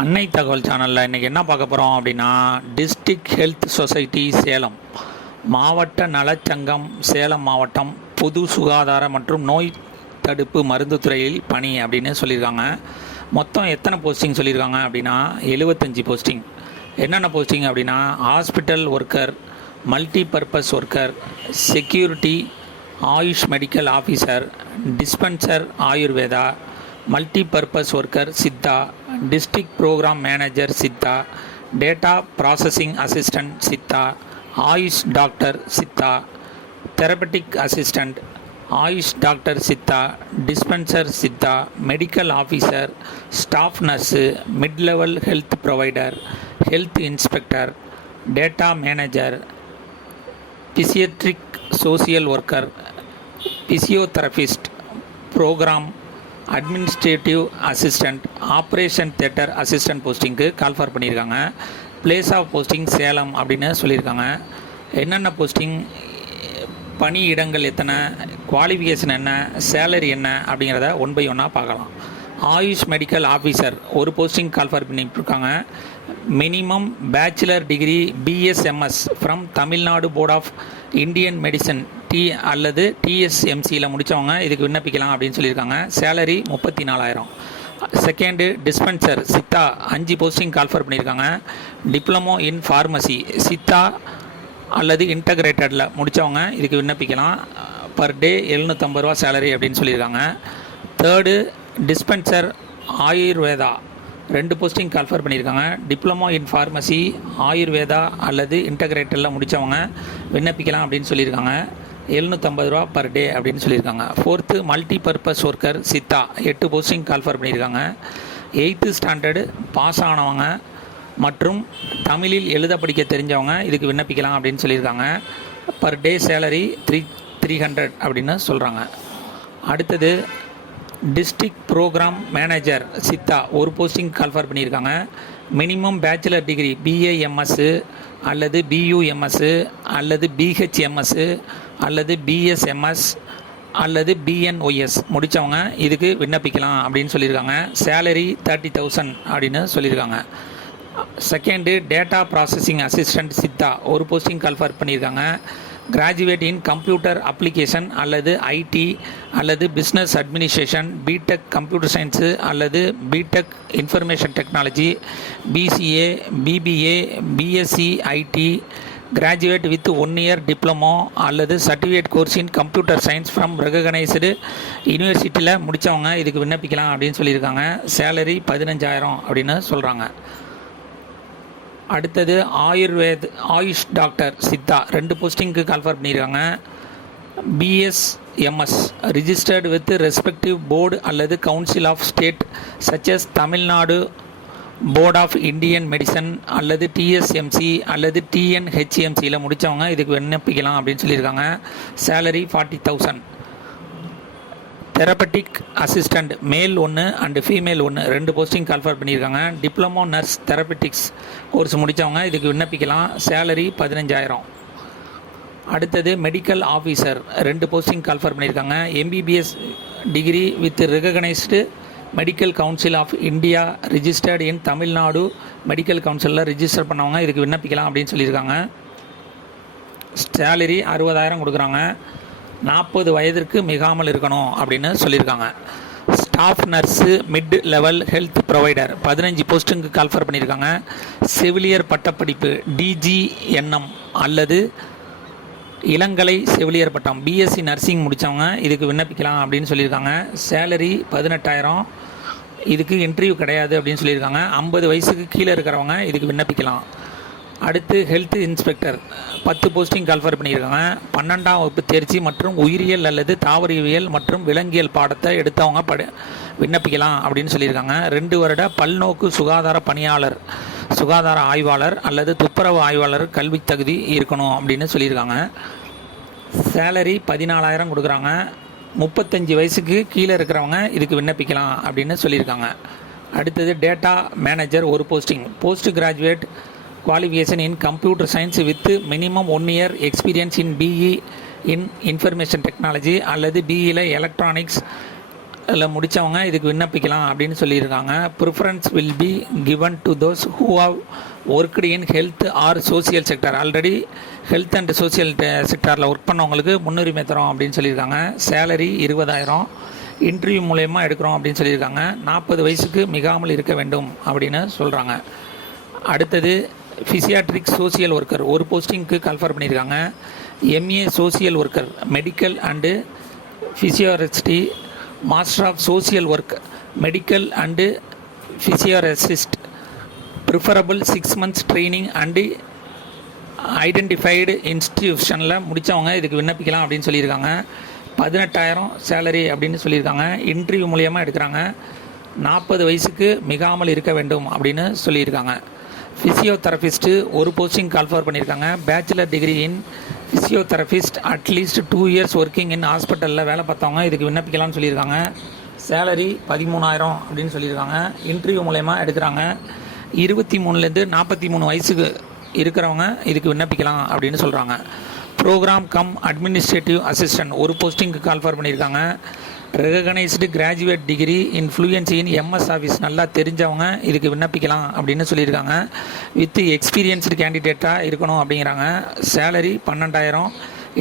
அன்னை தகவல் சேனலில் இன்றைக்கி என்ன பார்க்க போகிறோம் அப்படின்னா, டிஸ்ட்ரிக்ட் ஹெல்த் சொசைட்டி சேலம், மாவட்ட நலச்சங்கம் சேலம் மாவட்டம், பொது சுகாதார மற்றும் நோய் தடுப்பு மருந்து துறையில் பணி அப்படின்னு சொல்லியிருக்காங்க. மொத்தம் எத்தனை போஸ்டிங் சொல்லியிருக்காங்க அப்படின்னா 75 போஸ்டிங். என்னென்ன போஸ்டிங் அப்படின்னா, hospital worker, multi purpose worker, security, AYUSH medical officer, dispenser Ayurveda, multi purpose worker Siddha, district programme manager Siddha, data processing assistant Siddha, AYUSH doctor Siddha, therapeutic assistant, AYUSH doctor Siddha, dispenser Siddha, medical officer, staff nurse, mid level health provider, health inspector, data manager, psychiatric social worker, physiotherapist, programme administrative assistant, operation theatre assistant போஸ்டிங்க்கு call for பண்ணியிருக்காங்க. Place of posting Salem அப்படின்னு சொல்லியிருக்காங்க. என்னென்ன posting, பணி இடங்கள் எத்தனை, qualification என்ன, salary என்ன அப்படிங்கிறத ஒன் பை ஒன்னாக பார்க்கலாம். ஆயுஷ் மெடிக்கல் ஆஃபீஸர் ஒரு போஸ்டிங் கால்ஃபார் பண்ணிட்டுருக்காங்க. Minimum bachelor degree BSMS from Tamil Nadu board of Indian medicine அல்லது டிஎஸ்எம்சியில் முடித்தவங்க இதுக்கு விண்ணப்பிக்கலாம் அப்படின்னு சொல்லியிருக்காங்க. Salary 34,000. Second dispenser Siddha 5 posting call for பண்ணியிருக்காங்க. டிப்ளமோ இன் ஃபார்மசி சித்தா அல்லது இன்டகிரேட்டடில் முடித்தவங்க இதுக்கு விண்ணப்பிக்கலாம். பர் டே 750 ரூபா சேலரி அப்படின்னு சொல்லியிருக்காங்க. Third dispenser Ayurveda 2 posting call for பண்ணியிருக்காங்க. டிப்ளமோ இன் ஃபார்மசி ஆயுர்வேதா அல்லது இன்டகிரேட்டடில் முடித்தவங்க விண்ணப்பிக்கலாம் அப்படின்னு சொல்லியிருக்காங்க. 750 ரூபா பர் டே அப்படின்னு சொல்லியிருக்காங்க. Fourth multi purpose worker Siddha 8 posting call for பண்ணியிருக்காங்க. 8th ஸ்டாண்டர்டு பாஸ் ஆனவங்க மற்றும் தமிழில் எழுத படிக்க தெரிஞ்சவங்க இதுக்கு விண்ணப்பிக்கலாம் அப்படின்னு சொல்லியிருக்காங்க. பர் டே சேலரி 300 அப்படின்னு சொல்கிறாங்க. அடுத்தது டிஸ்ட்ரிக்ட் ப்ரோக்ராம் மேனேஜர் சித்தா ஒரு போஸ்டிங் கால்ஃபர் பண்ணியிருக்காங்க. மினிமம் பேச்சுலர் டிகிரி பிஏஎம்எஸ்ஸு அல்லது பியூஎம்எஸ்ஸு அல்லது பிஹெச்எம்எஸ்ஸு அல்லது பிஎஸ்எம்எஸ் அல்லது பிஎன்ஒஎஸ் முடித்தவங்க இதுக்கு விண்ணப்பிக்கலாம் அப்படின்னு சொல்லியிருக்காங்க. சேலரி 30,000 அப்படின்னு சொல்லியிருக்காங்க. Second data processing assistant Siddha ஒரு போஸ்டிங் கால்ஃபர் பண்ணியிருக்காங்க. கிராஜுவேட் இன் கம்ப்யூட்டர் அப்ளிகேஷன் அல்லது ஐடி அல்லது business administration, BTech computer science அல்லது BTech information technology, BCA, BBA, BSc IT, graduate with 1 year diploma அல்லது certificate course in computer science from recognised யூனிவர்சிட்டியில் முடித்தவங்க இதுக்கு விண்ணப்பிக்கலாம் அப்படின்னு சொல்லியிருக்காங்க. சேலரி 15,000 அப்படின்னு சொல்கிறாங்க. அடுத்தது ஆயுஷ் டாக்டர் சித்தா 2 போஸ்டிங்க்கு கால்ஃபர் பண்ணியிருக்காங்க. BSMS registered with respective board அல்லது council of state such as Tamil Nadu board of Indian medicine அல்லது டிஎஸ்எம்சி அல்லது டிஎன்ஹெச்எம்சியில் முடித்தவங்க இதுக்கு விண்ணப்பிக்கலாம் அப்படின்னு சொல்லியிருக்காங்க. Salary 40,000. Therapeutic assistant male 1 and female 1 2 posting call for பண்ணியிருக்காங்க. டிப்ளமோ நர்ஸ் தெரபட்டிக்ஸ் கோர்ஸ் முடித்தவங்க இதுக்கு விண்ணப்பிக்கலாம். சேலரி 15,000. அடுத்தது மெடிக்கல் ஆஃபீஸர் 2 போஸ்டிங் கால்ஃபர் பண்ணியிருக்காங்க. MBBS degree with recognised medical council of India registered in Tamil Nadu medical கவுன்சிலில் ரிஜிஸ்டர் பண்ணவங்க இதுக்கு விண்ணப்பிக்கலாம் அப்படின்னு சொல்லியிருக்காங்க. சேலரி 60,000 கொடுக்குறாங்க. 40 வயதிற்கு மிகாமல் இருக்கணும் அப்படின்னு சொல்லியிருக்காங்க. Staff nurse mid level health provider 15 போஸ்ட்டுக்கு கால்ஃபர் பண்ணியிருக்காங்க. செவிலியர் பட்டப்படிப்பு டிஜிஎன்எம் அல்லது இளங்கலை செவிலியர் பட்டம் பிஎஸ்சி நர்சிங் முடித்தவங்க இதுக்கு விண்ணப்பிக்கலாம் அப்படின்னு சொல்லியிருக்காங்க. சேலரி 18,000. இதுக்கு இன்டர்வியூ கிடையாது அப்படின்னு சொல்லியிருக்காங்க. 50 வயசுக்கு கீழே இருக்கிறவங்க இதுக்கு விண்ணப்பிக்கலாம். அடுத்து ஹெல்த் இன்ஸ்பெக்டர் 10 போஸ்டிங் கால்ஃபர் பண்ணியிருக்காங்க. 12ஆம் வகுப்பு தேர்ச்சி மற்றும் உயிரியல் அல்லது தாவரவியல் மற்றும் விலங்கியல் பாடத்தை எடுத்தவங்க விண்ணப்பிக்கலாம் அப்படின்னு சொல்லியிருக்காங்க. 2 வருட பல்நோக்கு சுகாதார பணியாளர், சுகாதார ஆய்வாளர் அல்லது துப்புரவு ஆய்வாளர் கல்வி தகுதி இருக்கணும் அப்படின்னு சொல்லியிருக்காங்க. சேலரி 14,000 கொடுக்குறாங்க. 35 வயசுக்கு கீழே இருக்கிறவங்க இதுக்கு விண்ணப்பிக்கலாம் அப்படின்னு சொல்லியிருக்காங்க. அடுத்தது டேட்டா மேனேஜர் ஒரு posting. Post graduate qualification in computer science with minimum 1 year experience in BE in information technology அல்லது பிஇயில் எலக்ட்ரானிக்ஸ் முடித்தவங்க இதுக்கு விண்ணப்பிக்கலாம் அப்படின்னு சொல்லியிருக்காங்க. Preference will be given to those who have worked in health or social sector. Already health and social செக்டாரில் work பண்ணவங்களுக்கு முன்னுரிமை தரோம் அப்படின்னு சொல்லியிருக்காங்க. சேலரி 20,000. இன்டர்வியூ மூலயமா எடுக்கிறோம் அப்படின்னு சொல்லியிருக்காங்க. 40 வயசுக்கு மிகாமல் இருக்க வேண்டும் அப்படின்னு சொல்கிறாங்க. அடுத்தது ஃபிசியாட்ரிக் சோசியல் ஒர்க்கர் ஒரு போஸ்டிங்க்கு கால்ஃபர் பண்ணியிருக்காங்க. MA social worker medical and physiotherapist, master of social work medical and physiotherapist, preferable 6 months training and identified இன்ஸ்டிடியூஷனில் முடித்தவங்க இதுக்கு விண்ணப்பிக்கலாம் அப்படின்னு சொல்லியிருக்காங்க. 18,000 சேலரி அப்படின்னு சொல்லியிருக்காங்க. இன்டர்வியூ மூலியமாக எடுக்கிறாங்க. 40 வயசுக்கு மிகாமல் இருக்க வேண்டும் அப்படின்னு சொல்லியிருக்காங்க. ஃபிசியோதெரபிஸ்ட்டு ஒரு போஸ்டிங் கால்ஃபர் பண்ணியிருக்காங்க. Bachelor degree in physiotherapist at least 2 years working in ஹாஸ்பிட்டலில் வேலை பார்த்தவங்க இதுக்கு விண்ணப்பிக்கலாம்னு சொல்லியிருக்காங்க. சேலரி 13,000 அப்படின்னு சொல்லியிருக்காங்க. இன்டர்வியூ மூலயமா எடுக்கிறாங்க. 23 43 வயசுக்கு இருக்கிறவங்க இதுக்கு விண்ணப்பிக்கலாம் அப்படின்னு சொல்கிறாங்க. ப்ரோக்ராம் கம் அட்மினிஸ்ட்ரேட்டிவ் அசிஸ்டன்ட் ஒரு போஸ்டிங்க்கு கால்ஃபர் பண்ணியிருக்காங்க. Recognised graduate degree in fluency in MS office நல்லா தெரிஞ்சவங்க இதுக்கு விண்ணப்பிக்கலாம் அப்படின்னு சொல்லியிருக்காங்க. வித் எக்ஸ்பீரியன்ஸ்டு கேண்டிடேட்டாக இருக்கணும் அப்படிங்கிறாங்க. சேலரி 12,000.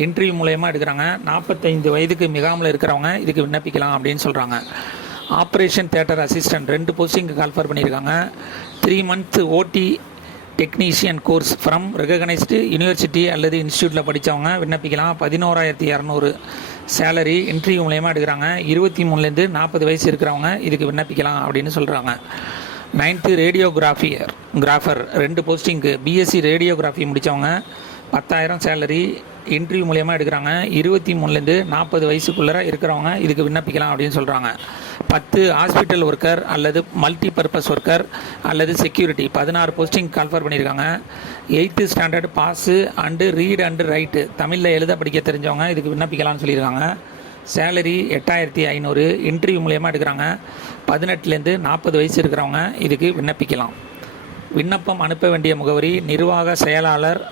இன்டர்வியூ மூலயமா எடுக்கிறாங்க. 45 வயதுக்கு மிகாமல் இருக்கிறவங்க இதுக்கு விண்ணப்பிக்கலாம் அப்படின்னு சொல்கிறாங்க. ஆப்ரேஷன் தியேட்டர் அசிஸ்டன்ட் 2 போஸ்டிங்க்கு கால்ஃபர் பண்ணியிருக்காங்க. 3 month ஓடி technician course from recognised university அல்லது இன்ஸ்டியூட்டில் படித்தவங்க விண்ணப்பிக்கலாம். 11,200 சேலரி. இன்டர்வியூ மூலயமா எடுக்கிறாங்க. 23 40 வயசு இருக்கிறவங்க இதுக்கு விண்ணப்பிக்கலாம் அப்படின்னு சொல்கிறாங்க. 9th ரேடியோகிராஃபர் 2 போஸ்டிங்க்கு பிஎஸ்சி ரேடியோகிராஃபி முடித்தவங்க 10,000 சேலரி. இன்டர்வியூ மூலயமா எடுக்கிறாங்க. 23 40 வயசுக்குள்ளே இருக்கிறவங்க இதுக்கு விண்ணப்பிக்கலாம் அப்படின்னு சொல்கிறாங்க. 10 ஹாஸ்பிட்டல் ஒர்க்கர் அல்லது மல்டி பர்பஸ் ஒர்க்கர் அல்லது செக்யூரிட்டி 16 போஸ்டிங் கால்ஃபர் பண்ணியிருக்காங்க. 8th standard pass and read and write தமிழில் எழுத படிக்க தெரிஞ்சவங்க இதுக்கு விண்ணப்பிக்கலாம்னு சொல்லியிருக்காங்க. சேலரி 8,500. இன்டர்வியூ மூலயமா எடுக்கிறாங்க. 18 40 வயசு இருக்கிறவங்க இதுக்கு விண்ணப்பிக்கலாம். விண்ணப்பம் அனுப்ப வேண்டிய முகவரி நிர்வாக செயலாளர்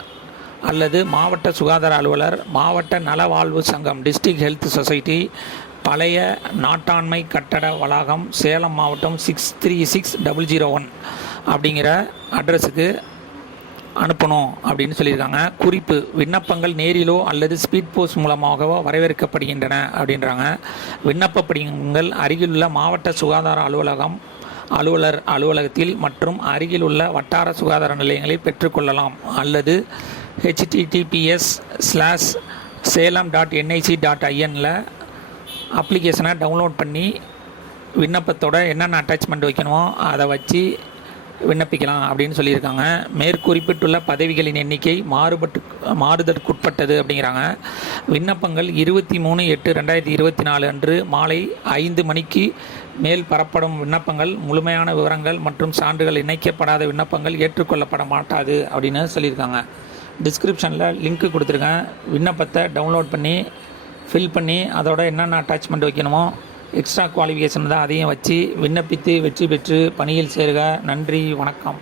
அல்லது மாவட்ட சுகாதார அலுவலர், மாவட்ட நலவாழ்வு சங்கம், டிஸ்ட்ரிக்ட் ஹெல்த் சொசைட்டி, பழைய நாட்டாண்மை கட்டட வளாகம், சேலம் மாவட்டம் 636001 அப்படிங்கிற அட்ரஸுக்கு அனுப்பணும் அப்படின்னு சொல்லியிருக்காங்க. குறிப்பு: விண்ணப்பங்கள் நேரிலோ அல்லது ஸ்பீட் போஸ்ட் மூலமாகவோ வரவேற்கப்படுகின்றன அப்படின்றாங்க. விண்ணப்ப படிவங்கள் அருகிலுள்ள மாவட்ட சுகாதார அலுவலர் அலுவலகத்தில் மற்றும் அருகில் உள்ள வட்டார சுகாதார நிலையங்களில் பெற்றுக்கொள்ளலாம் அல்லது https:/salem.nic.inல அப்ளிகேஷனை டவுன்லோட் பண்ணி விண்ணப்பத்தோட என்னென்ன அட்டாச்மெண்ட் வைக்கணுமோ அதை வச்சு விண்ணப்பிக்கலாம் அப்படின்னு சொல்லியிருக்காங்க. மேற்குறிப்பிட்டுள்ள பதவிகளின் எண்ணிக்கை மாறுதற்குட்பட்டது அப்படிங்கிறாங்க. விண்ணப்பங்கள் 23/8/2024 அன்று மாலை 5 மணிக்கு மேல் பெறப்படும் விண்ணப்பங்கள் முழுமையான விவரங்கள் மற்றும் சான்றுகள் இணைக்கப்படாத விண்ணப்பங்கள் ஏற்றுக்கொள்ளப்பட மாட்டாது அப்படின்னு சொல்லியிருக்காங்க. டிஸ்கிரிப்ஷனில் லிங்க்கு கொடுத்துருக்கேன். விண்ணப்பத்தை டவுன்லோட் பண்ணி ஃபில் பண்ணி அதோட என்னென்ன அட்டாச்மெண்ட் வைக்கணுமோ எக்ஸ்ட்ரா குவாலிஃபிகேஷன் தான் அதையும் வச்சு விண்ணப்பித்து வெற்றி பெற்று பணியில் சேருக. நன்றி, வணக்கம்.